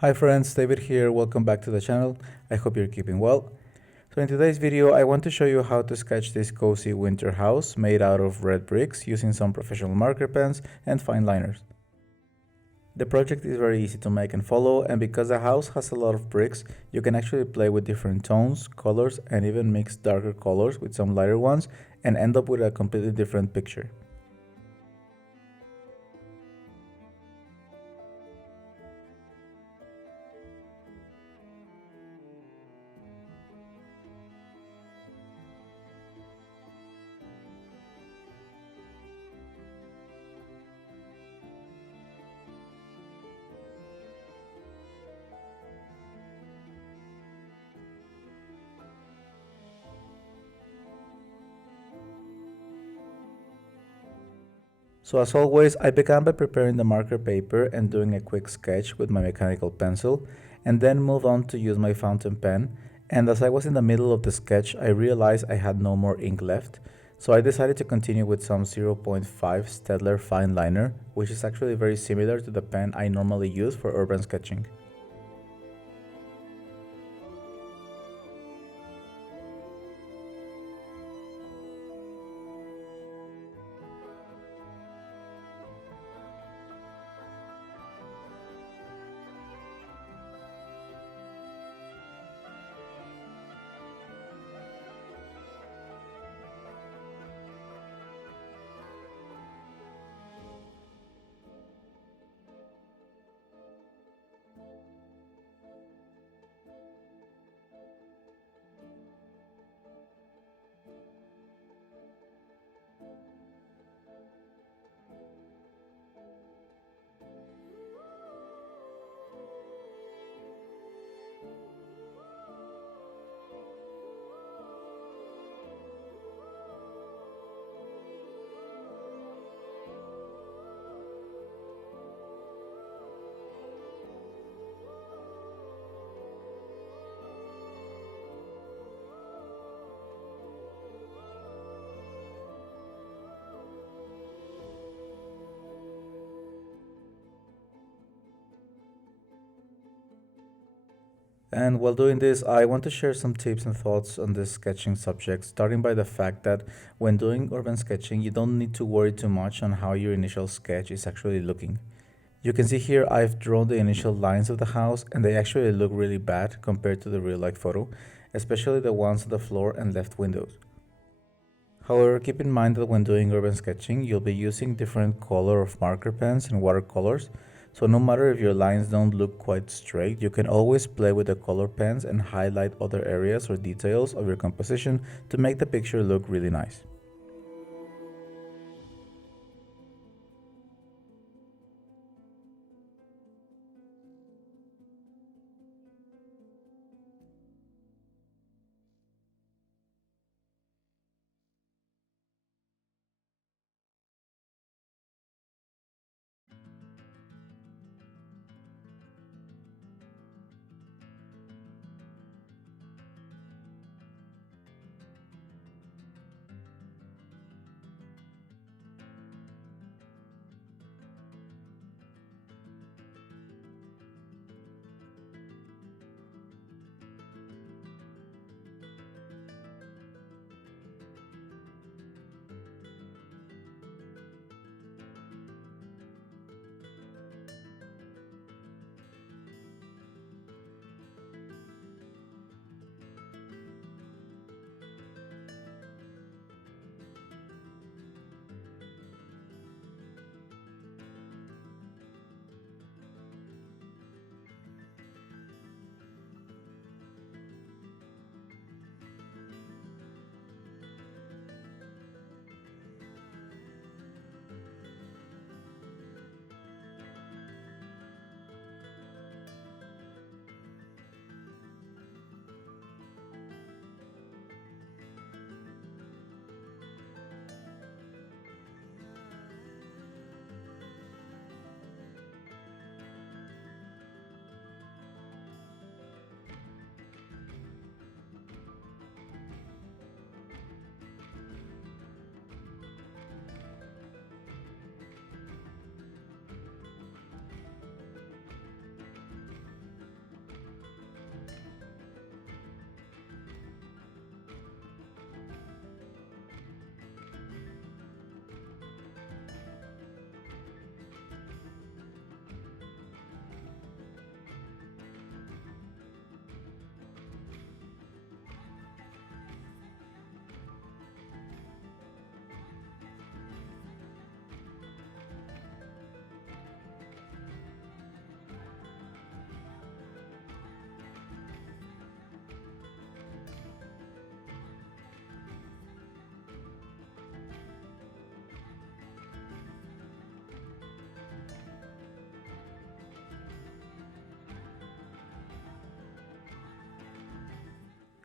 Hi friends, David here. Welcome back to the channel. I hope you're keeping well. So in today's video, I want to show you how to sketch this cozy winter house made out of red bricks using some professional marker pens and fine liners. The project is very easy to make and follow, and because the house has a lot of bricks, you can actually play with different tones, colors, and even mix darker colors with some lighter ones and end up with a completely different picture. So as always, I began by preparing the marker paper and doing a quick sketch with my mechanical pencil, and then moved on to use my fountain pen. And as I was in the middle of the sketch, I realized I had no more ink left, so I decided to continue with some 0.5 Staedtler fine liner, which is actually very similar to the pen I normally use for urban sketching. And while doing this, I want to share some tips and thoughts on this sketching subject, starting by the fact that when doing urban sketching, you don't need to worry too much on how your initial sketch is actually looking. You can see here I've drawn the initial lines of the house and they actually look really bad compared to the real life photo, especially the ones on the floor and left windows. However, keep in mind that when doing urban sketching, you'll be using different color of marker pens and watercolors, so no matter if your lines don't look quite straight, you can always play with the color pens and highlight other areas or details of your composition to make the picture look really nice.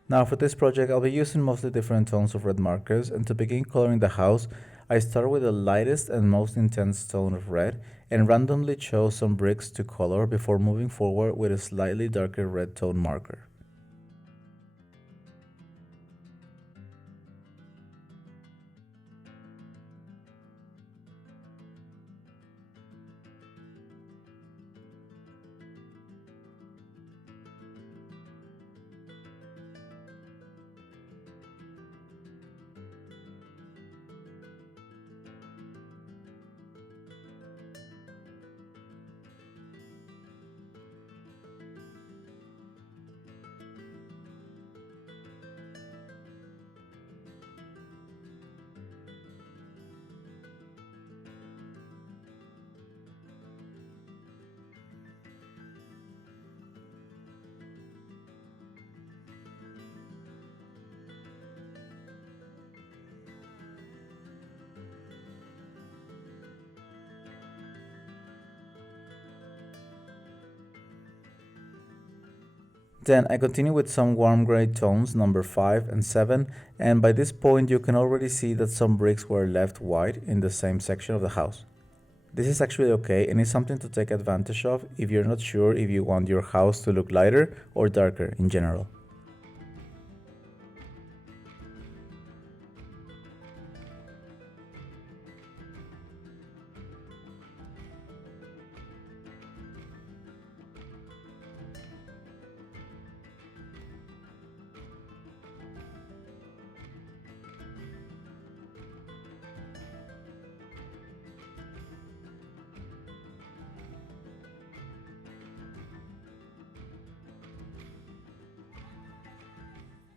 Now for this project, I'll be using mostly different tones of red markers, and to begin coloring the house, I start with the lightest and most intense tone of red and randomly chose some bricks to color before moving forward with a slightly darker red tone marker. Then I continue with some warm gray tones, number 5 and 7, and by this point you can already see that some bricks were left white in the same section of the house. This is actually okay and is something to take advantage of if you're not sure if you want your house to look lighter or darker in general.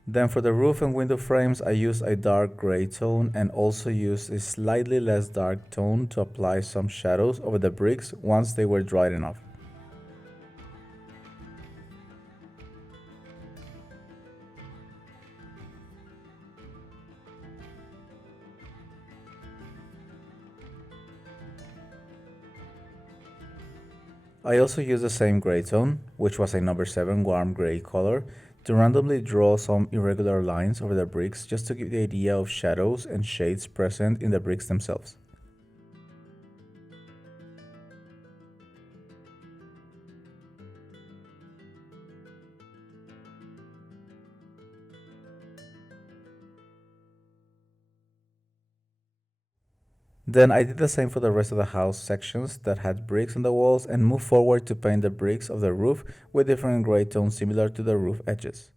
Then for the roof and window frames, I use a dark gray tone and also use a slightly less dark tone to apply some shadows over the bricks once they were dried enough. I also use the same gray tone, which was a number 7 warm gray color, to randomly draw some irregular lines over the bricks just to give the idea of shadows and shades present in the bricks themselves. Then I did the same for the rest of the house sections that had bricks on the walls and moved forward to paint the bricks of the roof with different gray tones similar to the roof edges.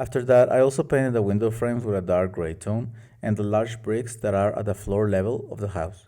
After that, I also painted the window frames with a dark gray tone and the large bricks that are at the floor level of the house.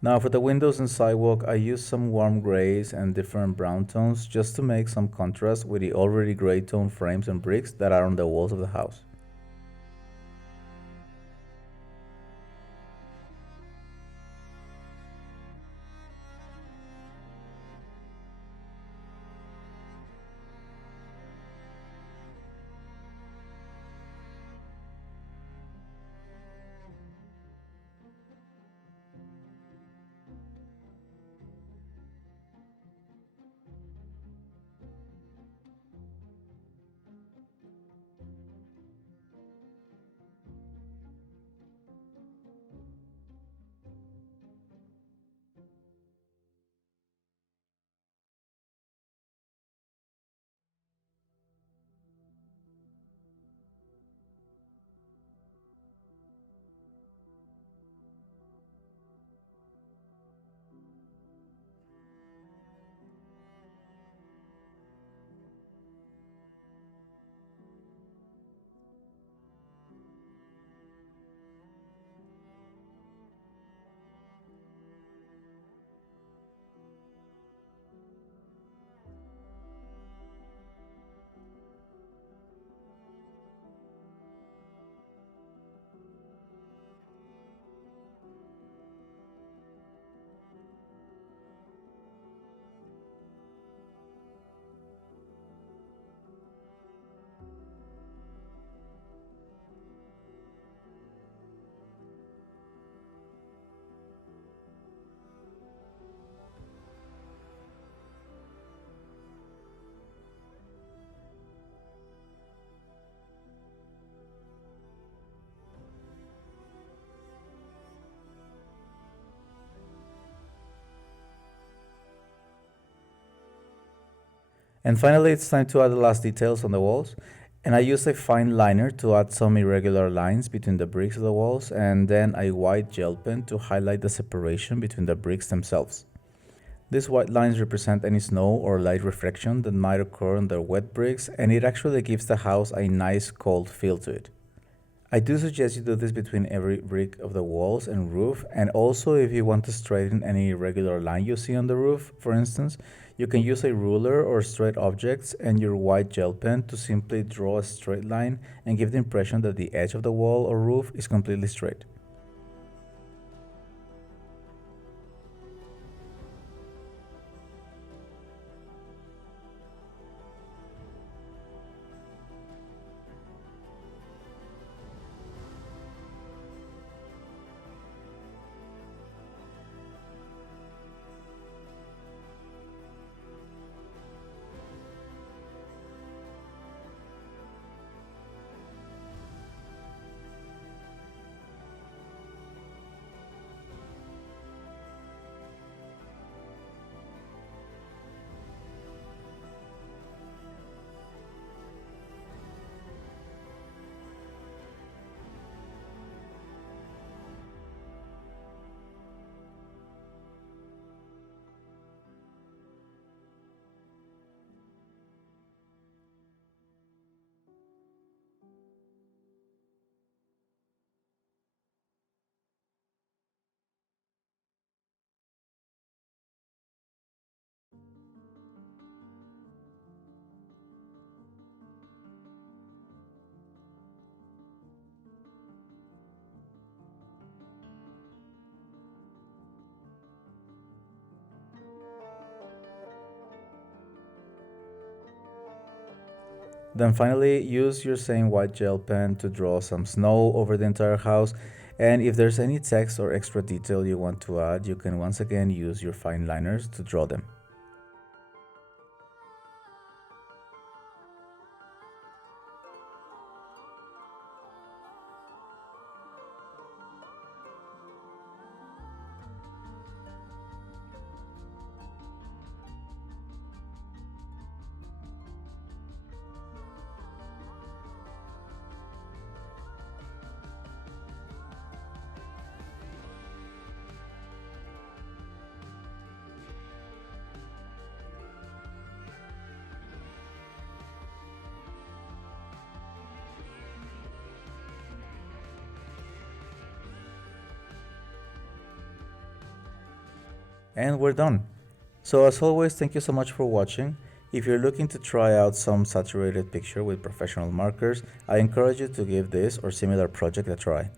Now for the windows and sidewalk, I used some warm grays and different brown tones just to make some contrast with the already gray tone frames and bricks that are on the walls of the house. And finally, it's time to add the last details on the walls. And I use a fine liner to add some irregular lines between the bricks of the walls, and then a white gel pen to highlight the separation between the bricks themselves. These white lines represent any snow or light reflection that might occur on the wet bricks, and it actually gives the house a nice cold feel to it. I do suggest you do this between every brick of the walls and roof, and also if you want to straighten any irregular line you see on the roof, for instance, you can use a ruler or straight objects and your white gel pen to simply draw a straight line and give the impression that the edge of the wall or roof is completely straight. Then finally, use your same white gel pen to draw some snow over the entire house. And if there's any text or extra detail you want to add, you can once again use your fine liners to draw them. And we're done. So as always, thank you so much for watching. If you're looking to try out some saturated picture with professional markers, I encourage you to give this or similar project a try.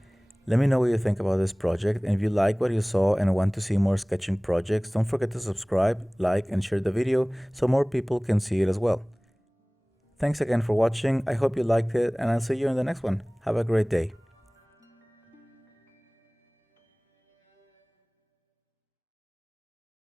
Let me know what you think about this project, and if you like what you saw and want to see more sketching projects, don't forget to subscribe, like, and share the video so more people can see it as well. Thanks again for watching, I hope you liked it, and I'll see you in the next one. Have a great day.